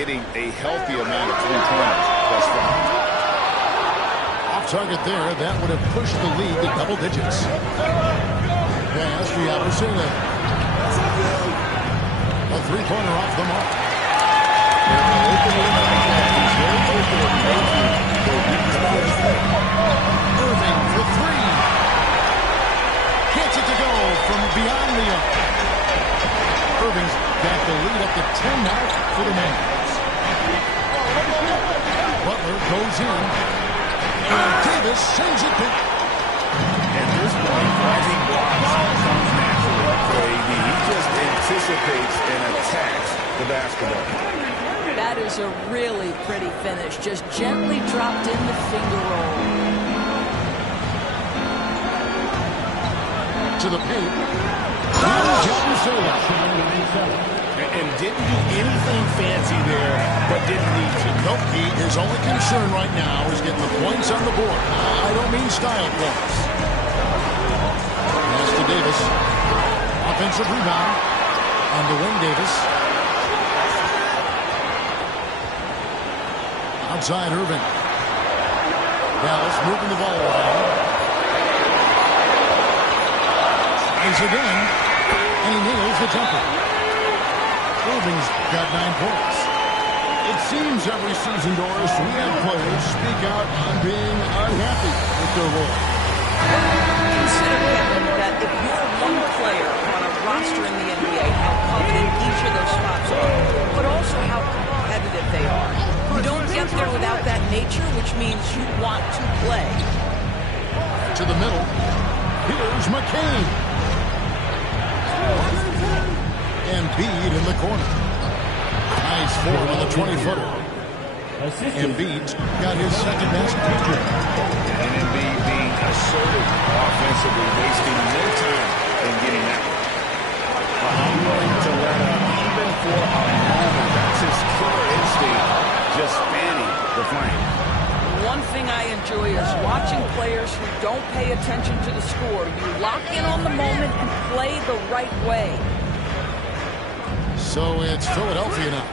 hitting a healthy amount of three-pointers thus far. Off target there. That would have pushed the lead to double digits. Pass to Yabusele. A three-pointer off the mark. Irving for three. Gets it to go from beyond the arc. Irving's got the lead up to 10 now for the Mavericks. Butler goes in. And Davis sends it back. At this point, rising blocks comes naturally for AD. He just anticipates and attacks the basketball. That is a really pretty finish. Just gently dropped in the finger roll. To the paint. And didn't do anything fancy there, but didn't need to. Nope, his only concern right now is getting the points on the board. I don't mean style points. Pass to Davis. Offensive rebound. On to Wayne Davis. Outside Irving. Dallas moving the ball around. He's again. And he nails the jumper. Irving's got 9 points. It seems every season, Doris, we have players speak out on being unhappy with their role. Consider, Kevin, that if you're one player on a roster in the NBA, how coveted each of those spots are, but also how competitive they are. You don't get there without that nature, which means you want to play. To the middle. Here's McCain. And Embiid in the corner. Nice forward on the 20-footer. Embiid's got his second basket. And Embiid being assertive offensively, wasting no time in getting that one. Unwilling to let up even for a moment. That's his killer instinct, just fanning the flame. One thing I enjoy is watching players who don't pay attention to the score. You lock in on the moment and play the right way. So it's Philadelphia now,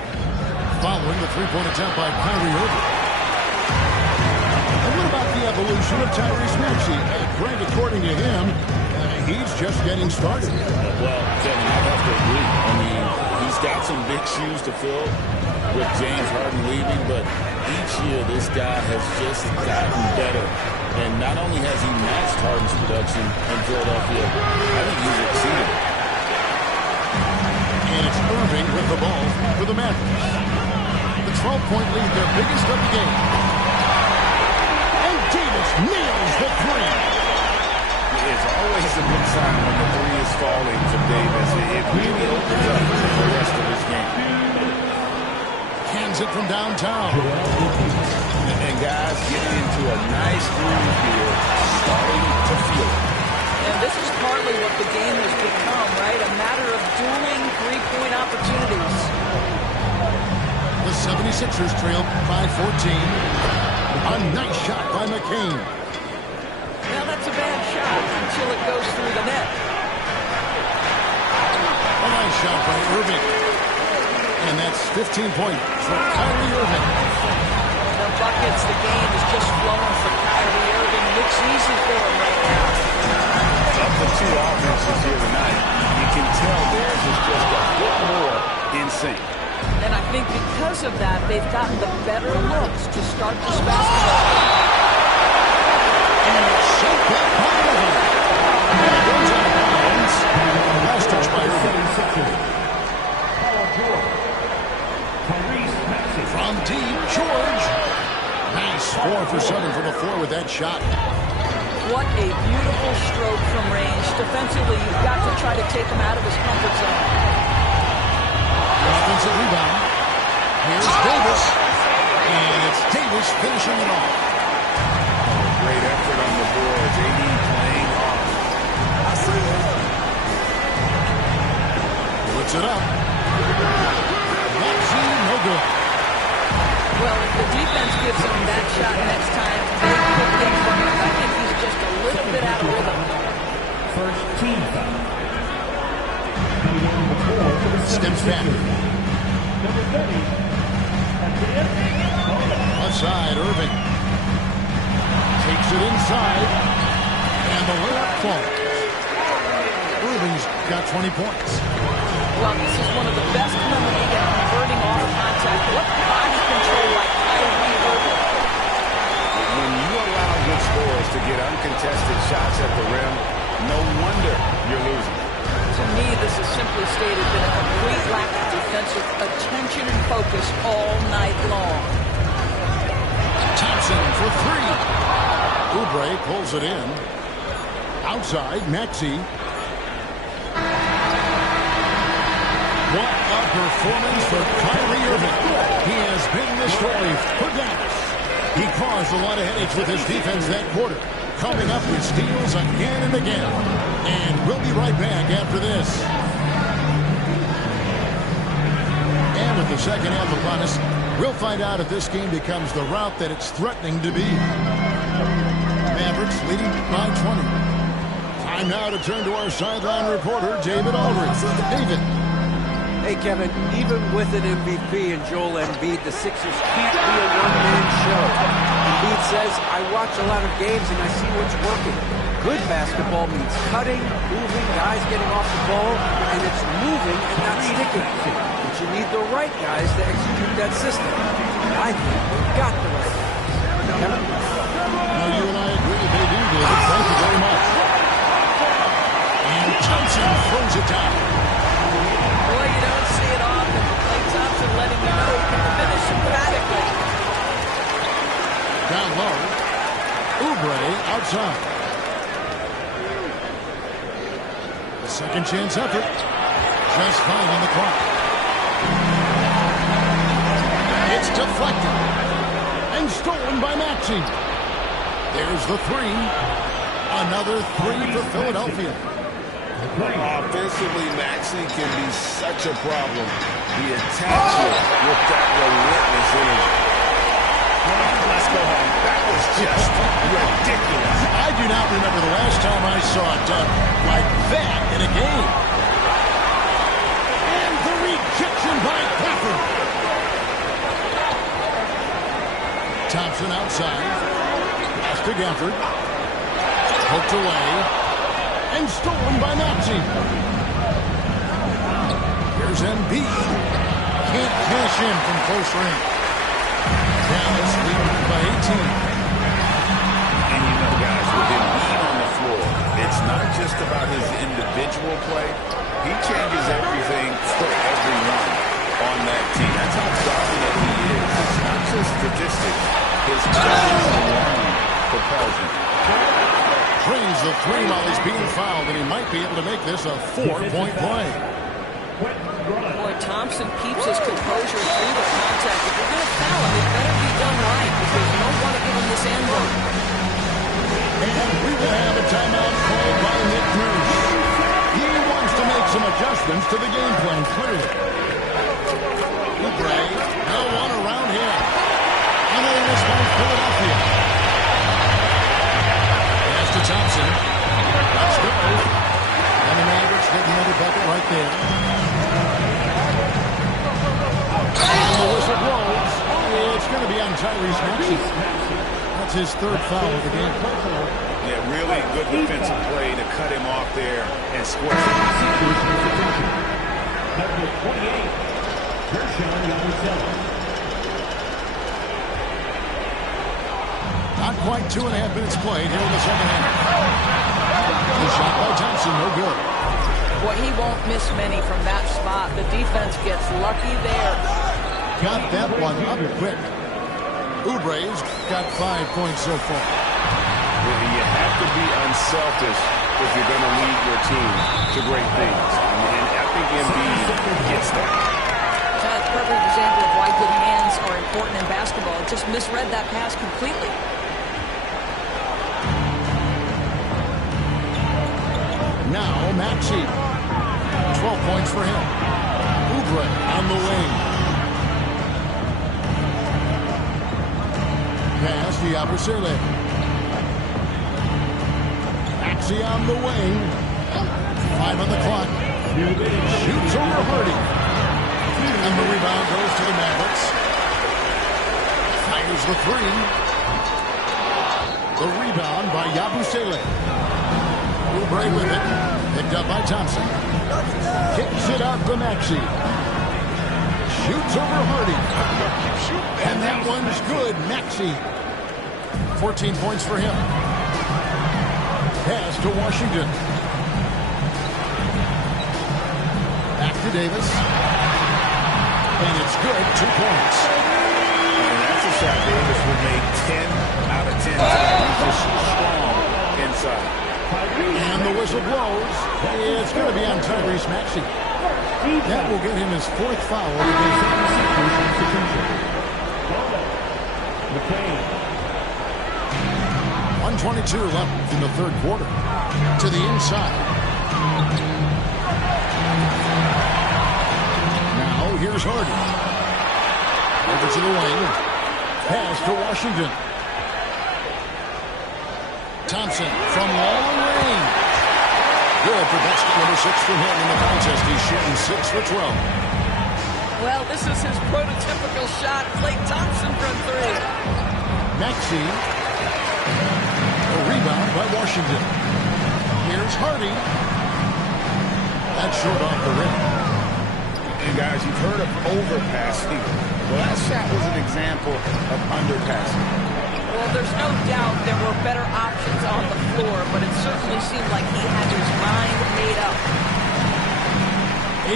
following the three-point attempt by Kyrie Irving. And what about the evolution of Tyrese Maxey? Greg, according to him, he's just getting started. Well, Kevin, I have to agree. I mean, he's got some big shoes to fill with James Harden leaving, but each year this guy has just gotten better. And not only has he matched Harden's production in Philadelphia, I think he's exceeded it. And it's Irving with the ball for the Mavericks. The 12-point lead, their biggest of the game. And Davis nails the three. It's always a good sign when the three is falling for Davis. It really opens up the rest of his game. Hands it from downtown. And guys getting into a nice groove here, starting to feel it. And this is partly what the game has become, right? A matter of dueling three-point opportunities. The 76ers trail by 14. A nice shot by McCain. Well, that's a bad shot until it goes through the net. A nice shot by Irving. And that's 15 points for Kyrie Irving. The buckets, the game is just flowing for Kyrie Irving. Looks easy for him right now. Of the two offenses here tonight, you can tell theirs is just a bit more in sync. And I think because of that, they've gotten the better looks to start this basketball game. And it's shot back by Irving. And it goes out of bounds. Last touch by Irving. From deep, George. Nice 4 for 7 from the floor with that shot. What a beautiful stroke from range. Defensively, you've got to try to take him out of his comfort zone. Offensive rebound. Here's Davis. And it's Davis finishing it off. Great effort on the boards. AD playing hard. Puts it up. Maxey, no good. Well, if the defense gives him that shot next time, they could get from him. I think he's just a little bit out of rhythm. First team foul. Steps back. Number 30. Irving. Takes it inside. And the layup falls. Irving's got 20 points. Well, this is one of the best in the league at converting off contact. What body control by Kyrie Irving. When you allow good scorers to get uncontested shots at the rim, no wonder you're losing. To me, this is simply stated been a complete lack of defensive attention and focus all night long. Thompson for three. Oubre pulls it in. Outside, Maxey. What a performance for Kyrie Irving. He has been the story for Dallas. He caused a lot of headaches with his defense that quarter, coming up with steals again and again. And we'll be right back after this. And with the second half upon us, we'll find out if this game becomes the route that it's threatening to be. Mavericks leading by 20. Time now to turn to our sideline reporter, David Aldridge. David. Hey, Kevin, even with an MVP and Joel Embiid, the Sixers can't be a one-man show. Embiid says, I watch a lot of games and I see what's working. Good basketball means cutting, moving, guys getting off the ball, and it's moving and not sticking. But you need the right guys to execute that system. I think we've got the right guys. Kevin? Now, you and I agree they do, David. Thank you very much. And Thompson throws it down. Boy, you don't see it often. Klay Thompson letting you know he can finish emphatically. Down low. Oubre outside. The second chance effort. Just 5 on the clock. It's deflected. And stolen by Maxey. There's the three. Another three for Philadelphia. Offensively, Maxey can be such a problem. He attacks you with that relentless energy. Let's go home. That was just ridiculous. I do not remember the last time I saw it done like that in a game. And the rejection by Gafford. Thompson outside. Pass to Gafford. Poked away. And stolen by Maxey. Here's Embiid. Can't cash in from close range. Dallas leading by 18. And you know, guys, with Embiid on the floor, it's not just about his individual play. He changes everything for everyone on that team. That's how dominant he is. It's not just statistics. His presence alone propels him. Brings the three while he's being fouled, and he might be able to make this a 4-point play. Boy, Thompson keeps his composure through the contact. If you're going to foul him, it better be done right because you don't want to give him this end run. And we will have a timeout called by Nick Nurse. He wants to make some adjustments to the game plan, clearly. Oubre, no one around him. Another miss by Philadelphia. Thompson. Let's go. And the Mavericks get another bucket right there. And the whistle blows. It's going to be on Tyrese Maxey. That's his third foul of the game. Yeah, really good defensive play to cut him off there and score. Number 28, Gershon Yabusele. Not quite 2.5 minutes played here in the second half. The shot by Thompson, no good. Boy, he won't miss many from that spot. The defense gets lucky there. Got that one up quick. Oubre's got 5 points so far. You have to be unselfish if you're going to lead your team to great things. And I think Embiid gets that. That's a perfect example of why good hands are important in basketball. Just misread that pass completely. Now Maxey. 12 points for him. Oubre on the wing. Pass to Yabusele. Maxey on the wing. 5 on the clock. Shoots over Hardy. And the rebound goes to the Mavericks. Fires the three. The rebound by Yabusele. Oubre with it. Picked up by Thompson. Kicks it out to Maxey. Shoots over Hardy. And that one's good. Maxey. 14 points for him. Pass to Washington. Back to Davis. And it's good. 2 points. And that's a shot Davis would make 10 out of 10 times. He's just strong inside. And the whistle blows. It's going to be on Tyrese Maxey. That will get him his 4th foul of the game. 1:22 left in the 3rd quarter. To the inside. Now here's Hardy. Over to the wing. Pass to Washington. Thompson from long range. Good for basket number 6 from him in the contest. He's shooting 6 for 12. Well, this is his prototypical shot. Klay Thompson from 3. Maxey. A rebound by Washington. Here's Hardy. That's short off the rim. And guys, you've heard of overpassing. Well, that shot was an example of underpassing. Well, there's no doubt there were better options on the floor, but it certainly seemed like he had his mind made up.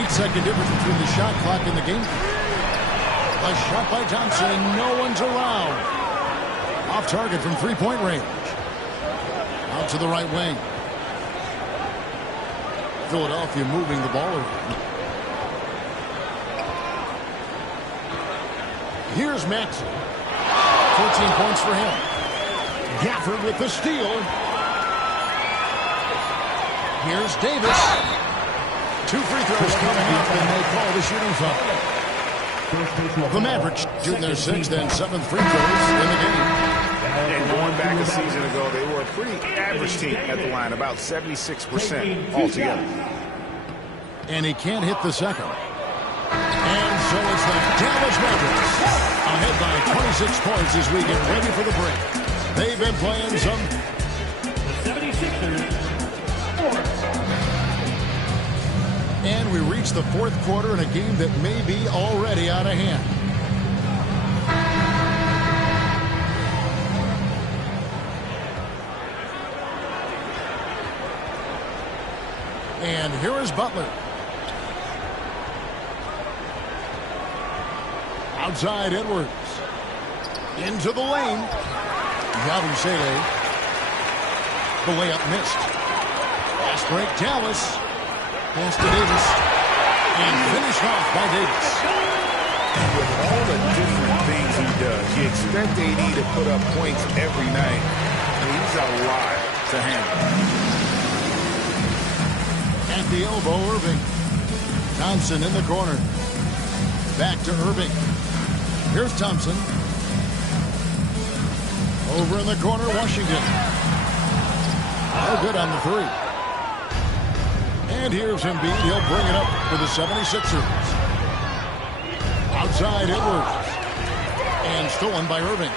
8-second difference between the shot clock and the game. A shot by Thompson. No one's around. Off target from 3-point range. Out to the right wing. Philadelphia moving the ball around. Here's Maxey. 14 points for him. Gafford with the steal. Here's Davis. 2 free throws coming up, and they call the shooting foul. The Mavericks shooting their 6th and 7th free throws in the game. And going back a season ago, they were a pretty average team at the line, about 76% altogether. And he can't hit the second. And so it's the Dallas Mavericks ahead by 26 points as we get ready for the break. They've been playing some. The 76ers. And we reach the 4th quarter in a game that may be already out of hand. And here is Butler. Outside Edwards. Into the lane. Yabusele. The layup missed. Fast break Dallas. Pass to Davis. And finished off by Davis. With all the different things he does, you expect AD to put up points every night. He's a lot to handle. At the elbow, Irving. Thompson in the corner. Back to Irving. Here's Thompson. Over in the corner, Washington. No good on the 3. And here's Embiid. He'll bring it up for the 76ers. Outside Edwards. And stolen by Irving.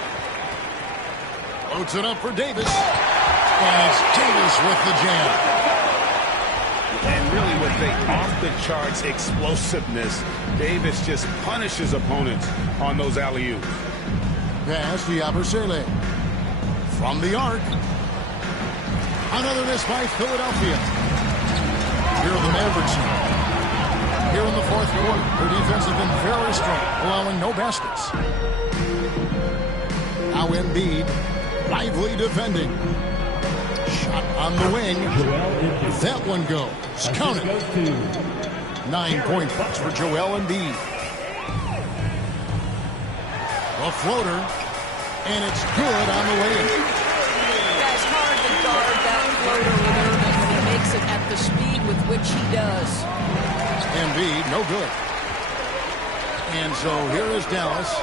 Loads it up for Davis. And it's Davis with the jam. And really with the off-the-charts explosiveness, Davis just punishes opponents on those alley-oops. Pass to Yabusele. From the arc. Another miss by Philadelphia. Here are the Mavericks now. Here in the 4th quarter, their defense has been very strong, allowing no baskets. Now Embiid, lively defending. Shot on the wing. That one goes. Count it. 9 points for Joel Embiid. A floater, and it's good on the way in. Guys, hard to guard that floater with Irving when he makes it at the speed with which he does. Embiid, no good. And so here is Dallas.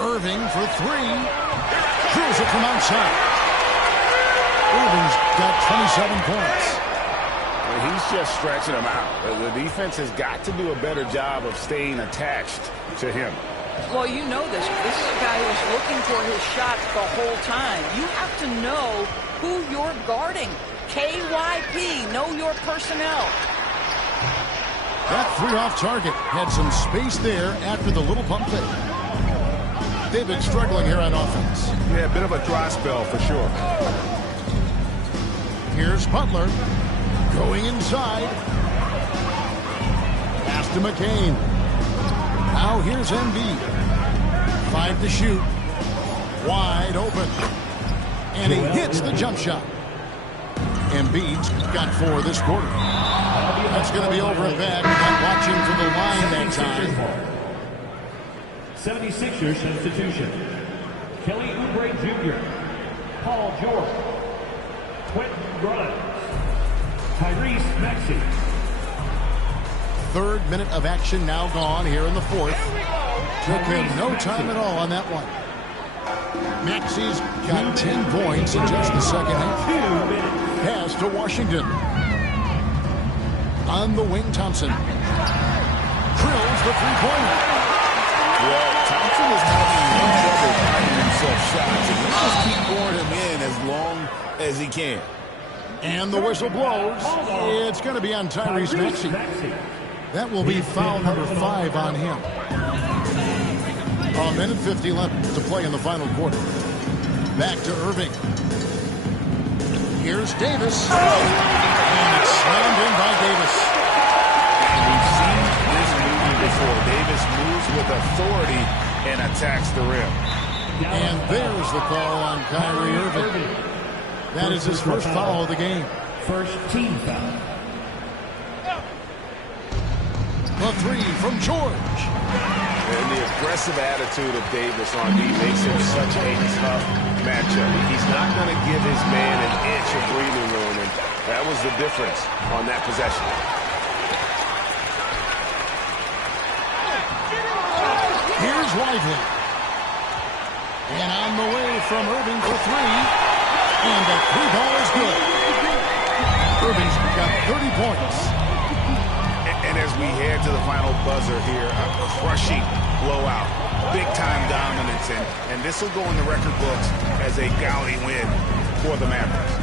Irving for 3. Drills it from outside. Irving's got 27 points. He's just stretching them out. The defense has got to do a better job of staying attached to him. Well, you know this. This is a guy who's looking for his shot the whole time. You have to know who you're guarding. KYP, know your personnel. That three off target had some space there after the little pump fake. They've been struggling here on offense. Yeah, a bit of a dry spell for sure. Here's Butler going inside. Pass to McCain. Now here's Embiid. 5 to shoot. Wide open. And he hits the jump shot. Embiid's got 4 this quarter. That's going to be over and back. Not watching for the line that time. 76ers substitution. Kelly Oubre Jr., Paul George, Quentin Grimes, Tyrese Maxey. Third minute of action now gone here in the fourth. Took him no time at all on that one. Maxey's got 10 points in just the second half. Pass to Washington. On the wing, Thompson. Drills the three-pointer. Well, Thompson is having no trouble finding himself shots, and he'll just keep pouring him in as long as he can. And the whistle blows. It's going to be on Tyrese Maxey. That will be foul number 5 on him. A minute 50 left to play in the final quarter. Back to Irving. Here's Davis. And it's slammed in by Davis. We've seen this movie before. Davis moves with authority and attacks the rim. And there's the call on Kyrie Irving. That is his first foul of the game. First team foul. The three from George. And the aggressive attitude of Davis on D makes him such a tough matchup. He's not going to give his man an inch of breathing room, and that was the difference on that possession. Here's Lively. And on the way from Irving for 3. And the 3-ball is good. Irving's got 30 points. And as we head to the final buzzer here, a crushing blowout. Big-time dominance, and this will go in the record books as a gaudy win for the Mavericks.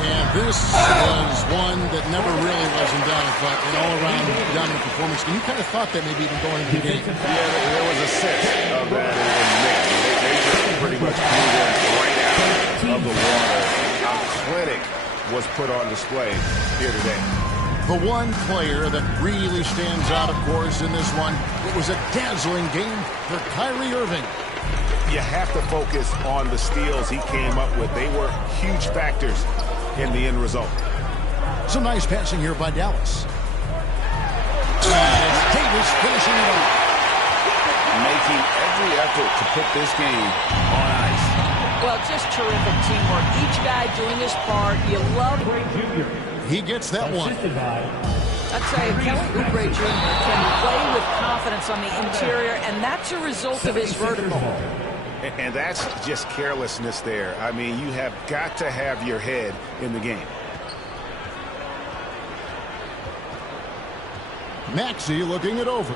And this was one that never really was in doubt, but an all-around dominant performance. And you kind of thought that maybe even going into the game. Yeah, there was a sense of that in Nick. They just pretty much blew them right out of the water. How clinic was put on display here today. The one player that really stands out, of course, in this one, it was a dazzling game for Kyrie Irving. You have to focus on the steals he came up with. They were huge factors in the end result. Some nice passing here by Dallas. And it's Davis finishing it off. Making every effort to put this game on ice. Well, just terrific teamwork. Each guy doing his part. You love He gets that one. I'd say Kelly Oubre Jr. can play with confidence on the interior, and that's a result of his vertical. And that's just carelessness there. I mean, you have got to have your head in the game. Maxey looking it over.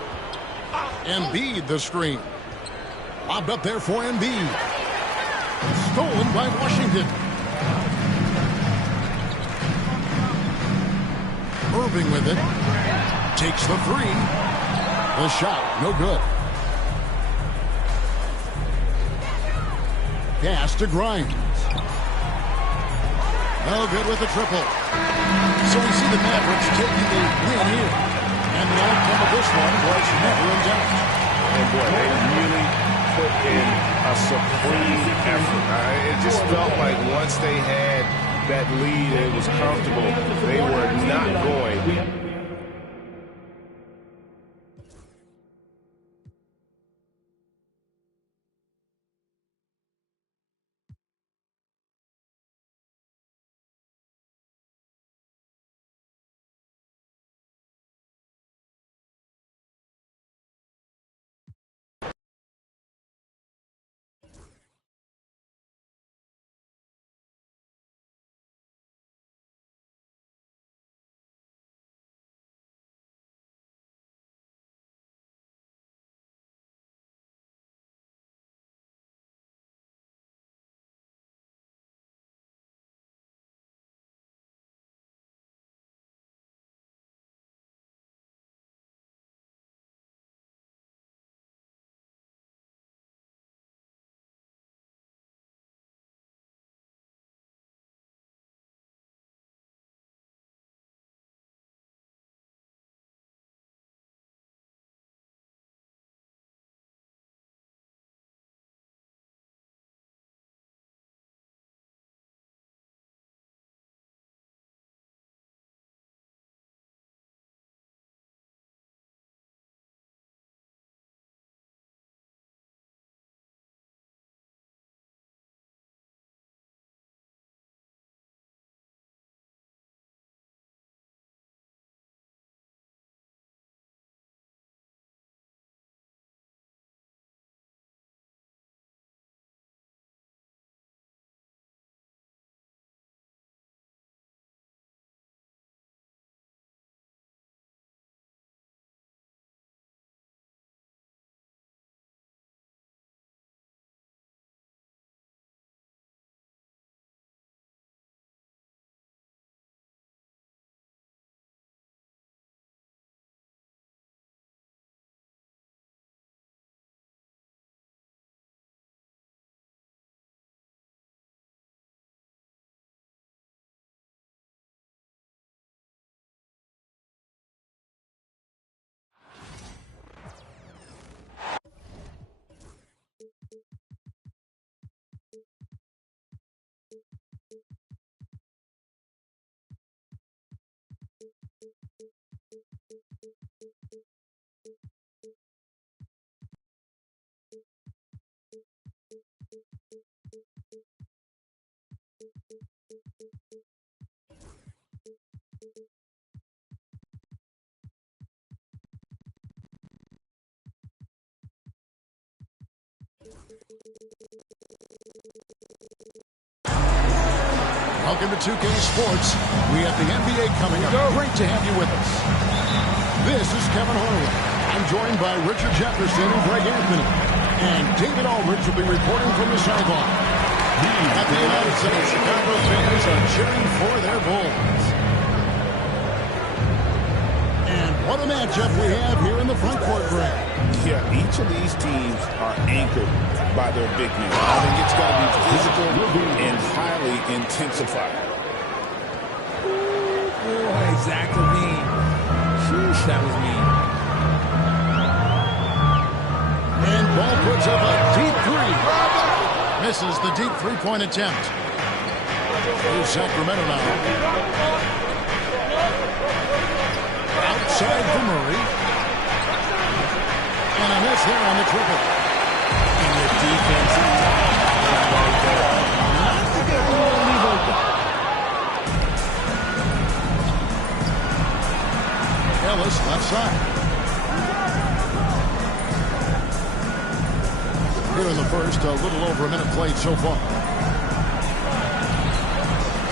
Embiid the screen. Lobbed up there for Embiid. Stolen by Washington. Irving with it. Takes the three. The shot, no good. Pass to Grimes. No good with the triple. So we see the Mavericks taking the win here. And the outcome of this one was never in doubt. And boy, they really put in a supreme effort. It just felt like once they had that lead, it was comfortable. They were not going Welcome to 2K Sports. We have the NBA coming up. Great to have you with us. This is Kevin Harlan. I'm joined by Richard Jefferson and Greg Anthony. And David Aldridge will be reporting from the sideline. At the United States, Chicago fans are cheering for their Bulls. And what a matchup we have here in the front court, Greg. Yeah, each of these teams are anchored by their big men. I think it's got to be physical and highly intensified. Boy, Zach Levine. Sheesh, that was mean. And Ball puts up a deep three. Misses the deep three-point attempt. Here's Sacramento now. Outside for Murray. And a miss there on the triple. And the defense right there. Not the good one, leave open. Ellis left side. Here in the first, a little over a minute played so far.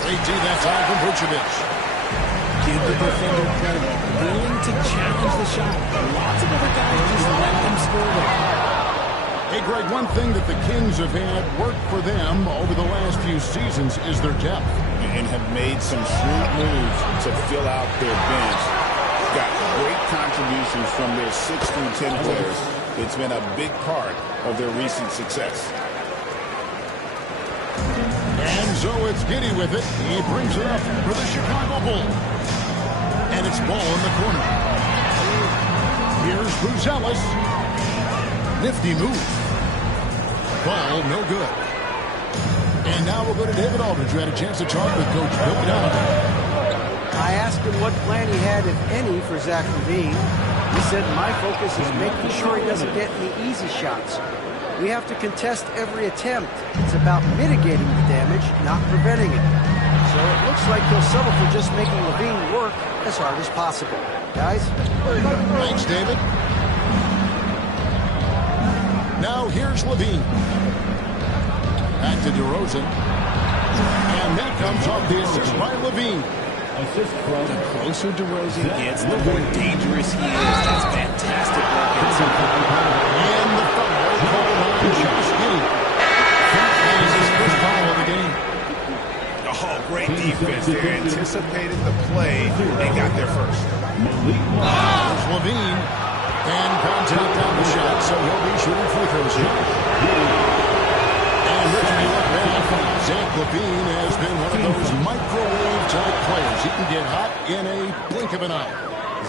18 that time from Vucevic. Give the defender credit. Willing to challenge the shot. Lots of other guys just let them score there. Hey, Greg, one thing that the Kings have had work for them over the last few seasons is their depth. And have made some shrewd moves to fill out their bench. Got great contributions from their 6 through 10 players. It's been a big part of their recent success. And so it's Giddey with it. He brings it up for the Chicago Bulls. And it's Ball in the corner. Here's Bruce Ellis. Nifty move. Ball no good. And now we'll go to David Aldridge, who had a chance to talk with Coach Billy Donovan. I asked him what plan he had, if any, for Zach Levine. He said, my focus is making sure he doesn't get any easy shots. We have to contest every attempt. It's about mitigating the damage, not preventing it. So it looks like he'll settle for just making Levine work as hard as possible. Guys? Thanks, David. Now here's Levine. Back to DeRozan. And that comes off the assist by Levine. Assist from The closer DeRozan gets, the more dangerous he is. That's fantastic work inside. And the foul called on Josh Giddey. That is his first foul of the game. Oh, great defense. They anticipated the play and got there first. There's Levine. And contact on the shot, so he'll be shooting free throws here. And Richard, you look back, Zach Levine has been one of those microwave-type players. He can get hot in a blink of an eye.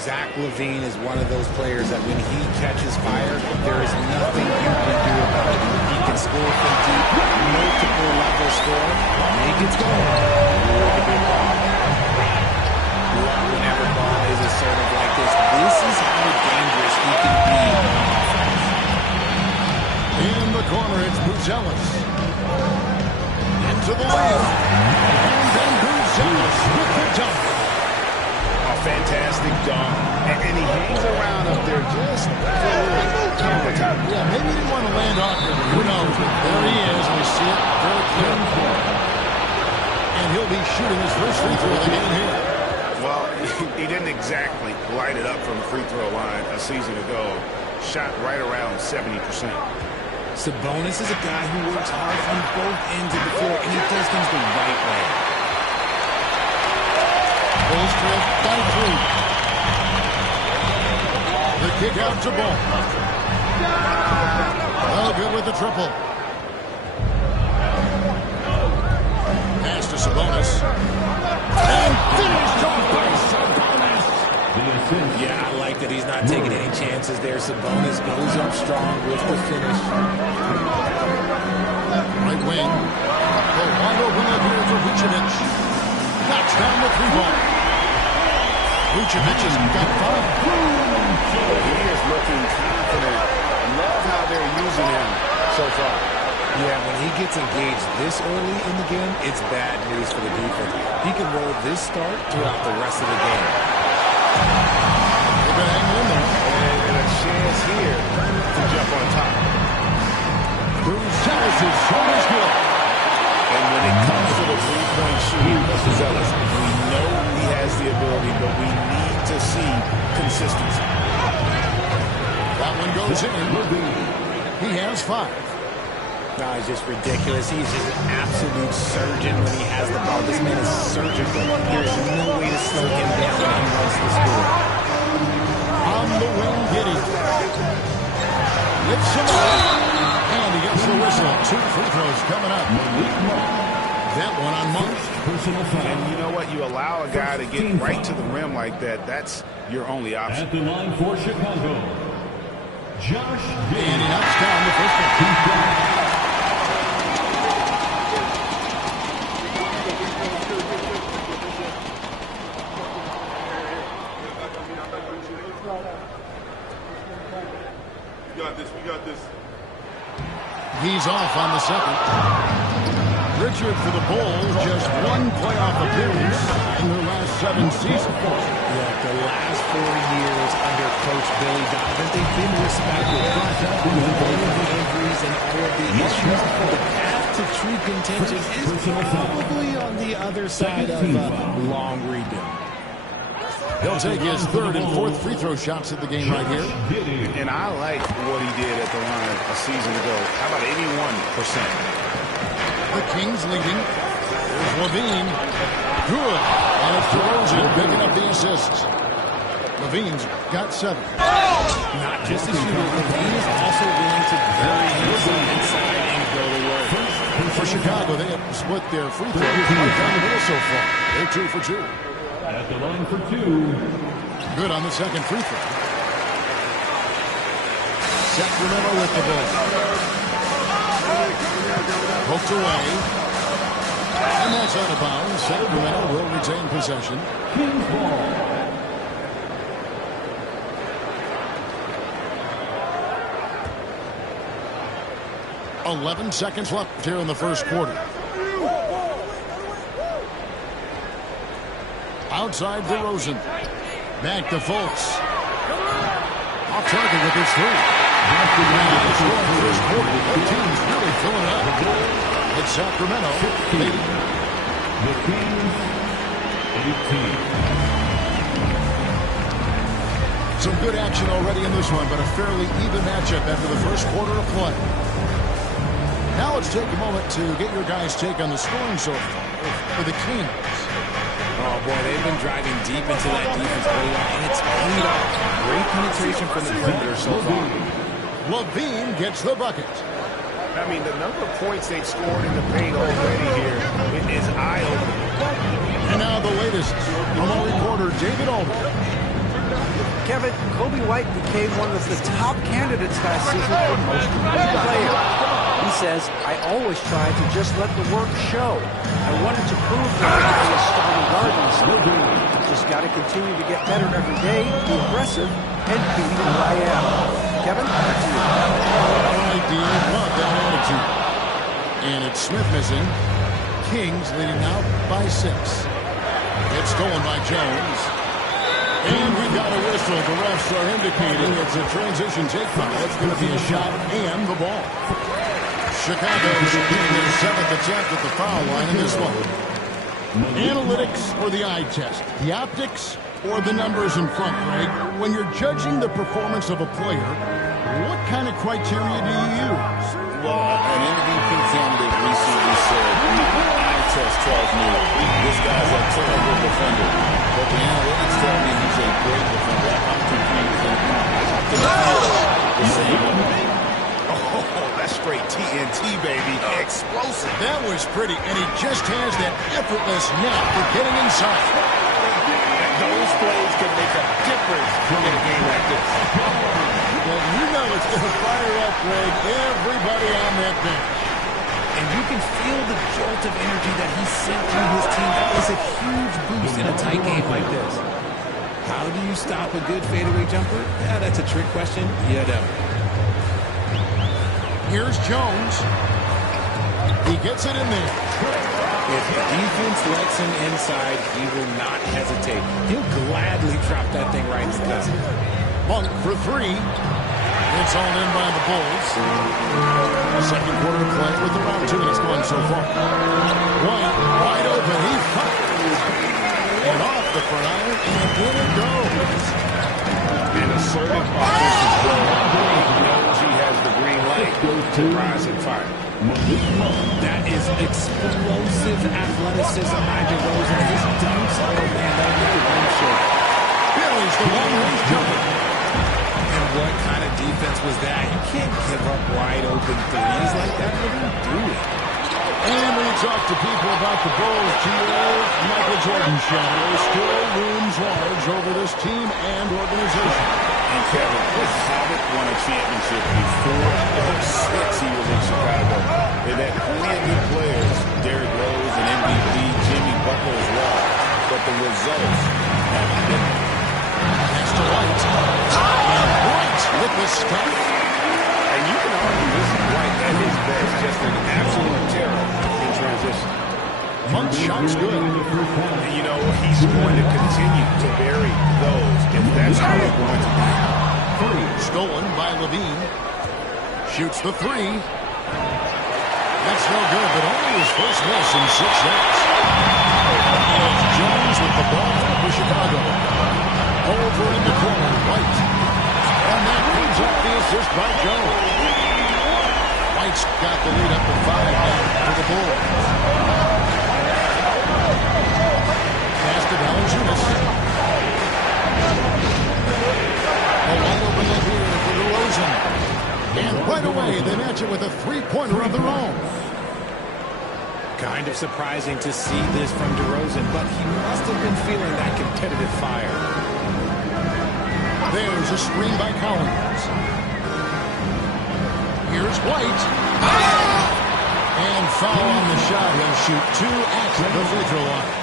Zach Levine is one of those players that when he catches fire, there is nothing you can do about it. He can score from deep, multiple level score. When he gets going, whenever ball is assertive like this, this is how dangerous he can be on offense. In the corner, it's Bruce Ellis. Into the lane. And then Bruce Ellis with the dunk. A fantastic dunk. And he hangs around up there just for a little camera time. Yeah, maybe he didn't want to land awkward. Who knows? But there he is. We see it very clear. And he'll be shooting his first free throw of the game here. Well, he didn't exactly light it up from the free throw line a season ago. Shot right around 70%. Sabonis is a guy who works hard on both ends of the floor, and he does things the right way. Bulls trail by 3. The kick out to Ball. Oh, good with the triple. Pass to Sabonis. And finished off by Sabonis. Yeah, I like that he's not taking any chances there. Sabonis goes up strong with the finish. Right wing. The wide open up here for Vucevic. Knocks down the 3-ball. Vucevic has got 5. He is looking confident. Love how they're using him so far. Yeah, when he gets engaged this early in the game, it's bad news for the defense. He can roll this start throughout the rest of the game. They've been hanging in there. And a chance here to jump on top. his shoulders good. And when it comes to the three-point shooting, Mr. Zealous, we know he has the ability, but we need to see consistency. That one goes in. He has 5. No, he's just ridiculous. He's just an absolute surgeon when he has the ball. This man is surgical. There is no way to slow him down when he runs the score. On the wing, Giddey. Lifts him up. And he gets the whistle. 2 free throws coming up. That one on Monk. And you know what? You allow a guy to get right to the rim like that. That's your only option. At the line for Chicago, Josh Giddey. And he knocks down the first one. We got this. He's off on the second. Richard for the Bulls, just 1 playoff appearance in their last 7 seasons. Yeah, the last 4 years under Coach Billy Donovan, they've been respected. With all of the injuries and all of the issues, the path to true contention is probably on the other side of a long rebuild. He'll take his 3rd and 4th free throw shots at the game right here. And I like what he did at the line a season ago. How about 81%? The Kings leading. There's Levine. Good. And it's DeRozan picking up the assists. Levine's got 7. Not just a shooter, Levine is also willing to bury himself inside and go to work. For Chicago, they have split their free throws right down the middle so far. They're 2 for 2. At the line for 2. Good on the second free throw. Sacramento with the ball. Poked away. And that's out of bounds. Sacramento will retain possession. Kings ball. .11 left here in the first quarter. Outside DeRozan. Back to Fultz. Off target with his 3. First quarter. Both teams really filling it up. It's Sacramento. The Kings, 18. Some good action already in this one, but a fairly even matchup after the first quarter of play. Now let's take a moment to get your guys' take on the scoring so far for the Kings. Oh, boy, they've been driving deep into that defense early on, and it's paid off. Great penetration from the perimeter so far. Levine gets the bucket. I mean, the number of points they've scored in the paint already here is eye-opening. And now the latest from our reporter, David Aldridge. Kevin, Kobe White became one of the top candidates last season for most improved player. He says, I always try to just let the work show. I wanted to prove that I could be a starting guard in this league. Just got to continue to get better every day, be aggressive, and be who I am. Kevin, back to you. All right, Dean, love that attitude. And it's Smith missing. Kings leading out by 6. It's stolen by Jones. And we got a whistle. The refs are indicating it's a transition take foul. It's going to be a shot and the ball. Chicago's getting their 7th attempt at the foul line in this one. Analytics or the eye test? The optics or the numbers in front, Greg? When you're judging the performance of a player, what kind of criteria do you use? Well, an MVP candidate recently said, the eye test tells me this guy's a terrible defender. But the analytics tell me he's a great defender. I'm confused. And I can feel the same way. Oh, that's straight TNT, baby. Explosive. That was pretty, and he just has that effortless knack for getting inside. Those plays can make a difference in a game like this. Well, you know it's going to fire up, Greg, everybody on that bench. And you can feel the jolt of energy that he sent through his team. That was a huge boost in a tight game like this. How do you stop a good fadeaway jumper? Yeah, that's a trick question. You don't. Here's Jones. He gets it in there. If the defense lets him inside, he will not hesitate. He'll gladly drop that thing right in the basket. Monk for 3. It's all in by the Bulls. Second quarter play with around 2 minutes gone so far. White, wide open. He fires. And off the front iron, and in it goes. An assertive offensive player. He knows he has the green light to rise and fire. That is explosive athleticism by DeRozan. His dunks, oh man, that'll make your brain shake. Billy's the long-range jumper. And what kind of defense was that? You can't give up wide open threes like that. What are you doing? And when you talk to people about the Bulls, Gio, Michael Jordan shadow still looms large over this team and organization. And Kevin, this Habit won a championship before 06 he was in Chicago. They had plenty of good players, Derrick Rose and MVP, Jimmy Butler as well. But the results haven't been there. Pass to White. And White with the stuff. And you can argue this is White at his best, just an absolute terror in transition. Monk's shot's good. And you know, he's going to continue to vary those if that's how they're going to be. Stolen by Levine. Shoots the three. That's no good, but only his first miss in 6 days. And Jones with the ball for Chicago. Over in the corner, White. And that comes off the assist by Jones. White's got the lead up to 5 now for the Bulls. Pass to Valanciunas. A wide open look here for DeRozan. And right away, they match it with a three-pointer of their own. Kind of surprising to see this from DeRozan, but he must have been feeling that competitive fire. There's a screen by Collins. Here's White. And foul on the shot. He'll shoot 2 at the free throw line.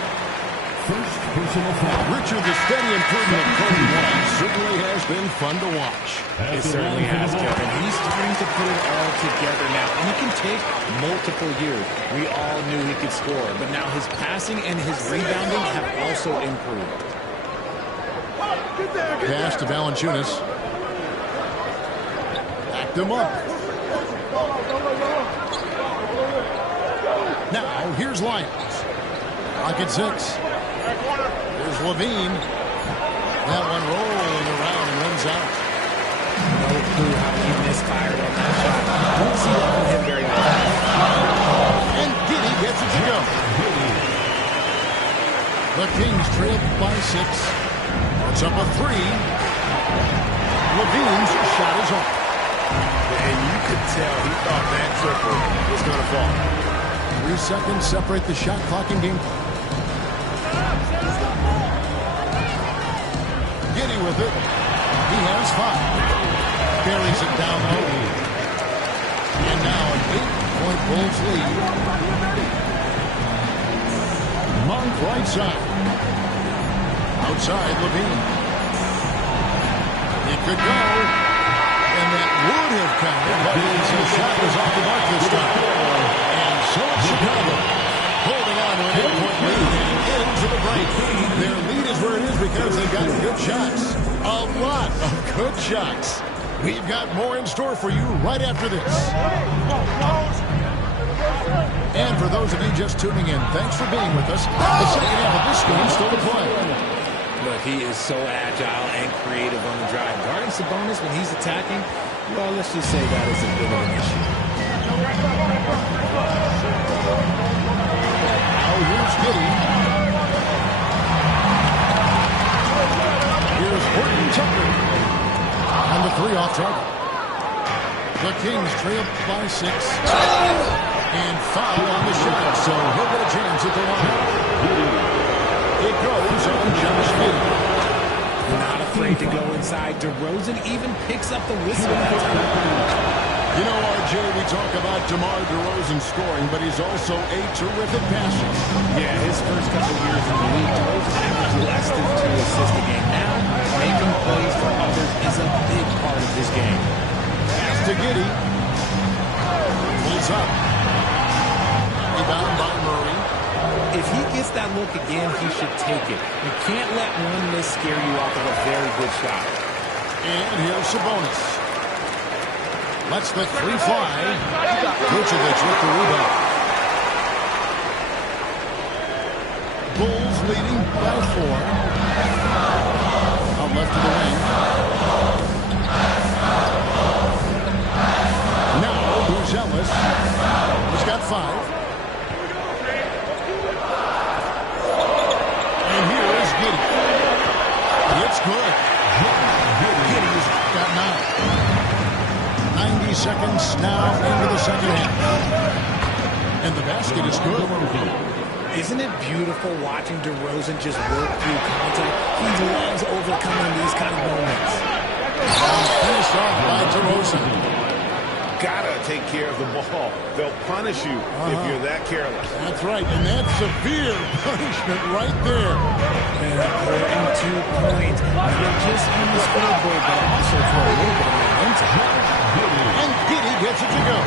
First personal foul. Richard, the steady improvement of Kobe White certainly has been fun to watch. It certainly has, Kevin. He's starting to put it all together now, and it can take multiple years. We all knew he could score, but now his passing and his rebounding have also improved. Pass to Valanciunas. Backed him up. Now, here's Lyons. Pocket 6. Here's Levine. That one rolling around and runs out. No clue how he misfired on that shot. Don't see that from him very often. And Giddey gets it to go. The Kings trail by 6. It's up a 3. Levine's shot is off. And you could tell he thought that triple was going to fall. 3 seconds separate the shot clock and game clock. Giddey with it. He has 5. Carries it down low. And now an 8-point Bulls lead. Monk right side. Outside Levine. It could go. And that would have counted, but the shot was off the mark this time. And so it's Chicago holding on to an 8-point lead and into the break. Their lead is where it is because they've got good shots. A lot of good shots. We've got more in store for you right after this. And for those of you just tuning in, thanks for being with us. The second half of this game is still to play. Look, he is so agile and creative on the drive. Guarding Sabonis when he's attacking, well, let's just say that is a bit of an issue. Now here's Giddey. Here's Horton Tucker. And the 3 off target. The Kings trail by 6. And foul on the shot, so he'll get a chance at the line. It goes on Josh Giddey. Not afraid to go inside. DeRozan even picks up the whistle that time. You know, RJ, we talk about DeMar DeRozan scoring, but he's also a terrific passer. Yeah, his first couple years in the league, DeRozan averaged less than 2 assists a game. Now, making plays for others is a big part of his game. Pass to Giddey. Pulls up. Rebound by Murray. If he gets that look again, he should take it. You can't let one miss scare you off of a very good shot. And here's Sabonis. Lets the three fly. Vucevic with the rebound. Bulls leading by 4. Out left to the wing. Now, Ellis. He's got 5. And here is Giddy. It's good. Giddy's got 9. 90 seconds now into the second half. And the basket is good. Isn't it beautiful watching DeRozan just work through contact? He loves overcoming these kind of moments. Finished off by DeRozan. Gotta take care of the ball. They'll punish you if you're that careless. That's right, and that's severe punishment right there. And important 2 points, not just on the scoreboard, but also for a little bit of momentum. And Giddy gets it to go.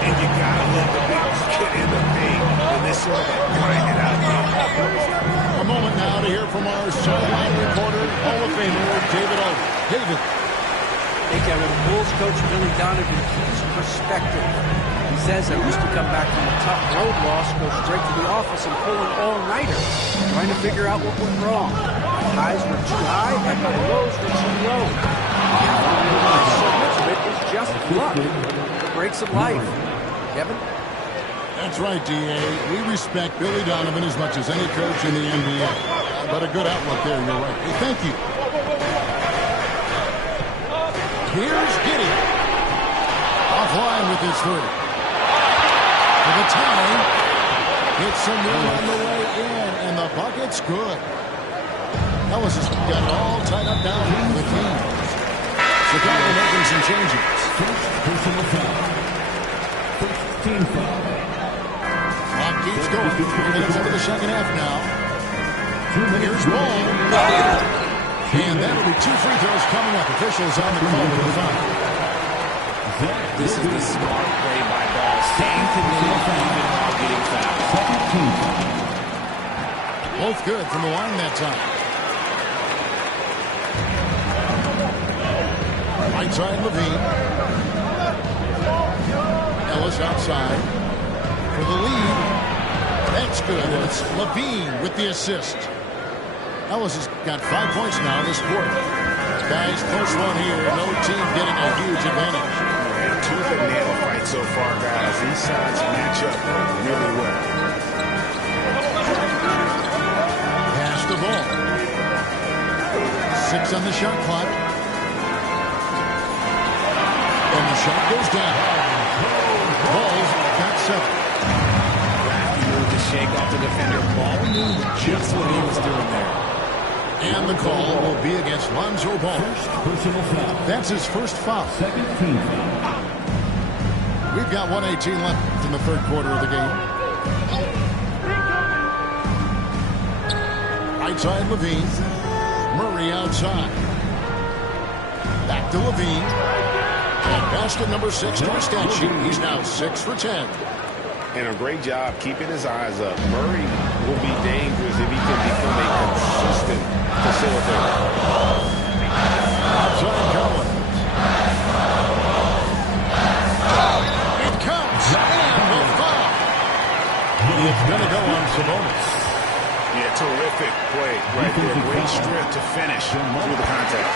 And you gotta let the big kid in the paint in this sort of a grind it out game. A moment now to hear from our sideline reporter, Hall of Famer David O. David. Hey, Kevin, Bulls coach Billy Donovan keeps perspective. He says I used to come back from a tough road loss, go straight to the office and pull an all-nighter, trying to figure out what went wrong. My highs were too high and my lows were too low. So much of it is just luck. The breaks of life. Kevin? That's right, D.A. We respect Billy Donovan as much as any coach in the NBA. But a good outlook there, you're right. Hey, thank you. Here's Giddy. Offline with his 3. For the tie. Hits some room on the way in, and the bucket's good. Ellis has got it all tied up down in the team. Chicago making some changes. Personal foul. First team foul. Clock keeps going. 3 minutes into the second half now. Here's Ball. And that'll be 2 free throws coming up. Officials on the call for the foul. This is the smart play by Ball. Staying committed even while getting fouled. Second team foul. Both good from the line that time. Right side, Levine. Ellis outside. For the lead. That's good. It's Levine with the assist. Ellis has got 5 points now this quarter. Guys, close one here. No team getting a huge advantage. Tooth and nail fight so far, guys. These sides match up really well. Pass the ball. 6 on the shot clock. And the shot goes down. Ball's got 7. Crafty move to shake off the defender. Ball knew just what he was doing there. And the call will be against Lonzo Ball. Personal foul. That's his first foul. Second team foul. We've got 1:18 left in the third quarter of the game. Right side, Levine. Murray outside. Back to Levine. And basket number 6 to the stat sheet. He's now 6 for 10. And a great job keeping his eyes up. Murray will be dangerous if he can become a consistent facilitator. Outside Collins. It counts. And the foul. It's going to go on Sabonis. Yeah, terrific play right there. Great strip to finish through the contact.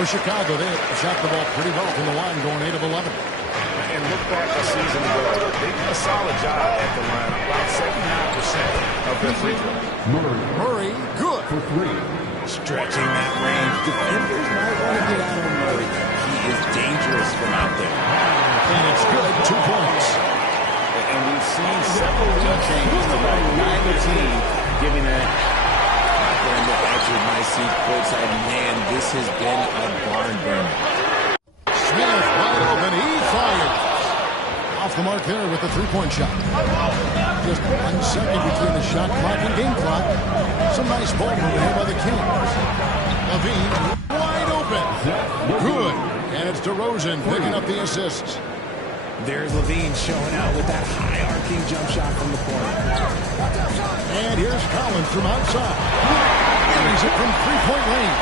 For Chicago, they shot the ball pretty well from the line, going 8 of 11. And look back a season ago, they did a solid job at the line, about 79% of their free throws. Murray, good. For 3. Stretching that range. Defenders might want to get out on Murray. He is dangerous from out there. And it's good. 2 points. And we've seen several lead changes tonight. Neither team giving that. And the edge of my seat courtside, man, this has been a barn burner. Smith wide open. He fires. Off the mark there with the 3-point shot. Just 1 second between the shot clock and game clock. Some nice ball movement here by the Kings. Levine wide open. Good. And it's DeRozan picking up the assist. There's Levine showing out with that high arcing jump shot from the corner. And here's Collins from outside. Carries it from 3-point range.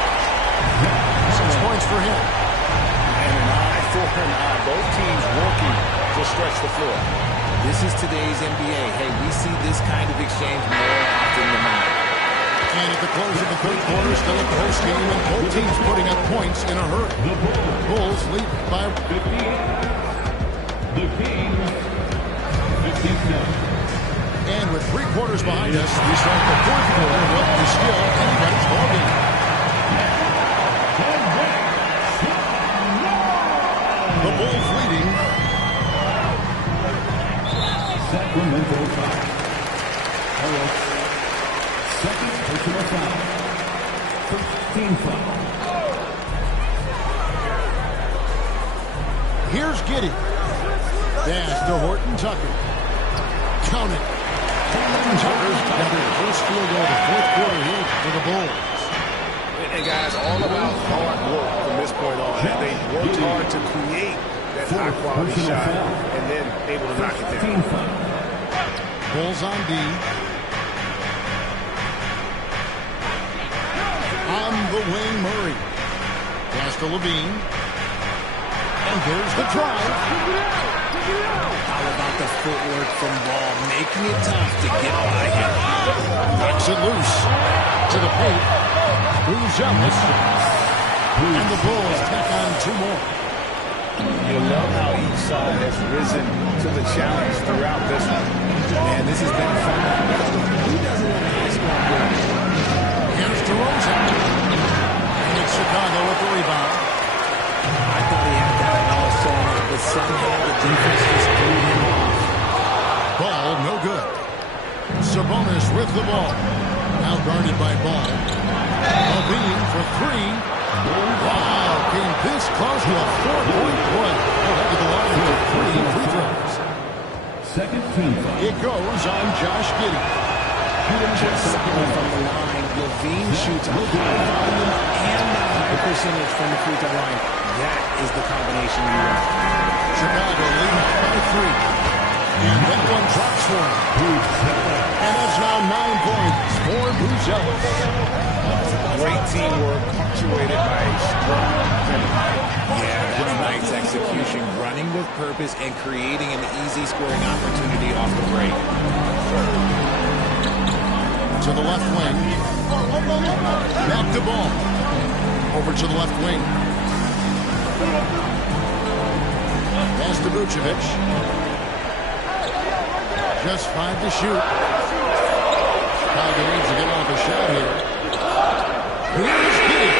6 points for him. And an eye for an eye. Both teams working to stretch the floor. This is today's NBA. Hey, we see this kind of exchange more often than not. And at the close of the third quarter, still at the host game, and both teams putting up points in a hurry. Bulls lead by 58. The Kings, 57. And with 3 quarters behind us, we start the fourth quarter of what is still anybody's ballgame. The Bulls leading. Sacramento foul. Ellis, second personal foul. First team foul. Here's Giddey. Pass to Horton Tucker. Count it. Horton Tucker's got their first field goal of the fourth quarter here for the Bulls. And guys, all about hard work from this point on. They worked hard to create that high-quality shot and then able to knock it down. Bulls on D. On the wing, Murray. Pass to Levine. And there's the drive. How about the footwork from Ball, making it tough to get by him. Knocks it loose. To the paint. Zealous. And the Bulls take on 2 more. You love how each side has risen to the challenge throughout this one. Man, this has been fun. Who doesn't want to ask one goal? Here's DeRozan. And it's Chicago with the rebound. I thought he had that all sewn up, but somehow the defense just blew him off. Ball, no good. Sabonis with the ball. Now guarded by Ball. Levine for 3. Wow, came this close to a 4-point play. Head to the line for 3 free throws. Second team foul. It goes on Josh Giddey. Just something from the line. Levine shoots a high volume and a high percentage from the free throw line. That is the combination you want. Chicago leading by 3. And that one drops for him. And that's now 9 points for Buzelis. Great teamwork punctuated by a strong finish. Yeah, that's nice execution. Running with purpose and creating an easy scoring opportunity off the break. To the left wing. Back to Ball. Over to the left wing. Pass to Vucevic. Just 5 to shoot. Chicago needs to get off a shot here. Here's Giddey.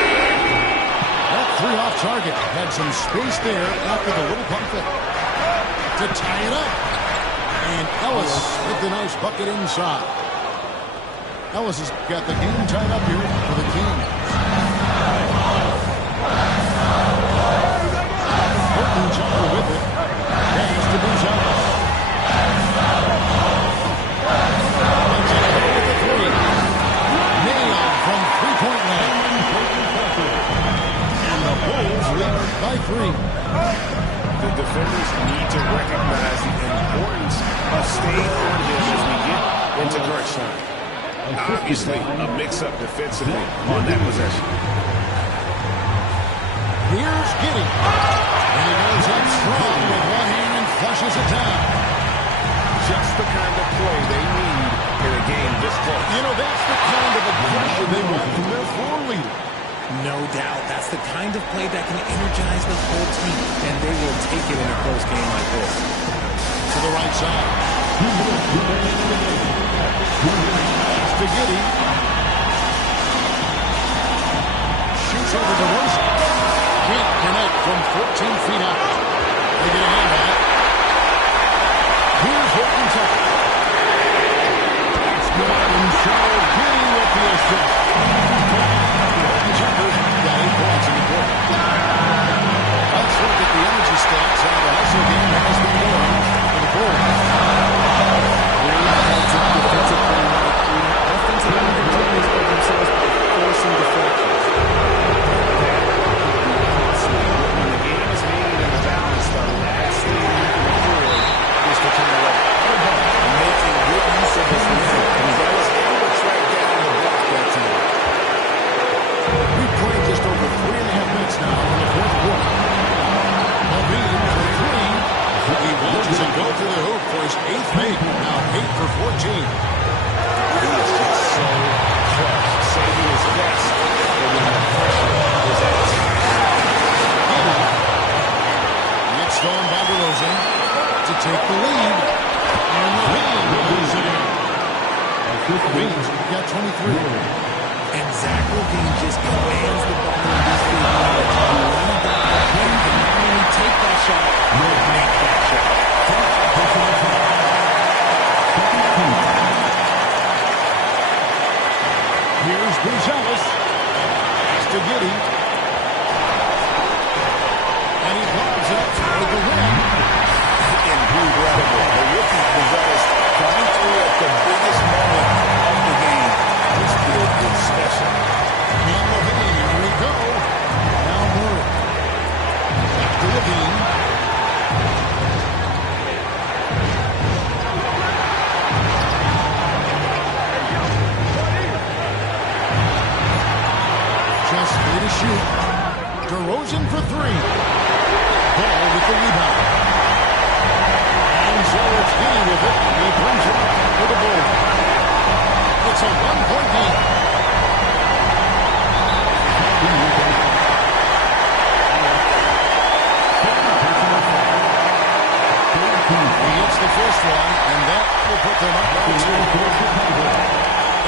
That 3 off target. Had some space there after the little pump fake. To tie it up. And Ellis with the nice bucket inside. Ellis has got the game tied up here for the Kings. Horton Tucker with it. Pass to Buzelis. Let's go with the 3. Nailed from 3-point line. And the Bulls lead by 3. The defenders need to recognize the importance of staying on him as we get into crunch time. Obviously, a mix-up defensively on that possession. Here's Giddey. And he goes up strong with one hand and flushes it down. Just the kind of play they need in a game this close. You know, that's the kind of aggression they want from their floor leader. No doubt. That's the kind of play that can energize the whole team, and they will take it in a close game like this. To the right side. Pass to Giddey. Shoots over the Rosen. Can't connect from 14 feet out. They get a hand on it. Here's Horton Tucker. It's good and shallow. Giddey with the assist. Horton Tucker got 8 points in the quarter. Let's look at the energy stats. How the hustle game has been going for the Bulls. Defensive play right. Offensive opportunities for themselves by forcing deflections. When the game is made in the balance, the last thing you Doesn't go for the hoop for his 8th make. Now 8 for 14. He is just so clutch. Saving his best for when the pressure is at its highest. It's stolen by DeRozan to take the lead. And Levine lays it in. Levine's got 23. And Zach Levine just commands the ball in this big moment. You want a guy who can not only take that shot, but make that shot. Here's Gonzalez. Pass to Giddey. And he lobs it for the win. Incredible. The rookie Gonzalez coming through at the biggest moment of the game. This kid is special. And Levine, here we go. Now Murray. Back to Levine. Just free to shoot. DeRozan for 3. Ball with the rebound. And so it's Giddey with it. He brings it up for the Bulls. It's a 1-point game. He hits the first one, and that will put them up by 2.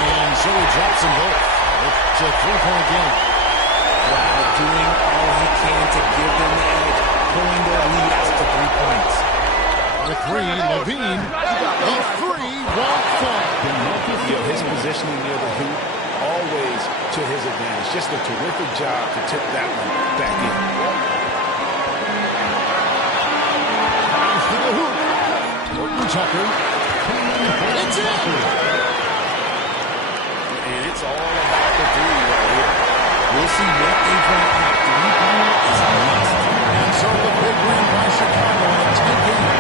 And so he drops them both. It's a 3-point game. Doing all he can to give them the edge, pulling their lead out to 3 points. The 3, Levine. The 3 won't fall. His positioning near the hoop, always to his advantage. Just a terrific job to tip that one back in. Pass to the hoop. Horton Tucker. It's in. And it's all about the 3 right here. We'll see what they draw out. 3-pointer is a must. And so the big win by Chicago in a tight game.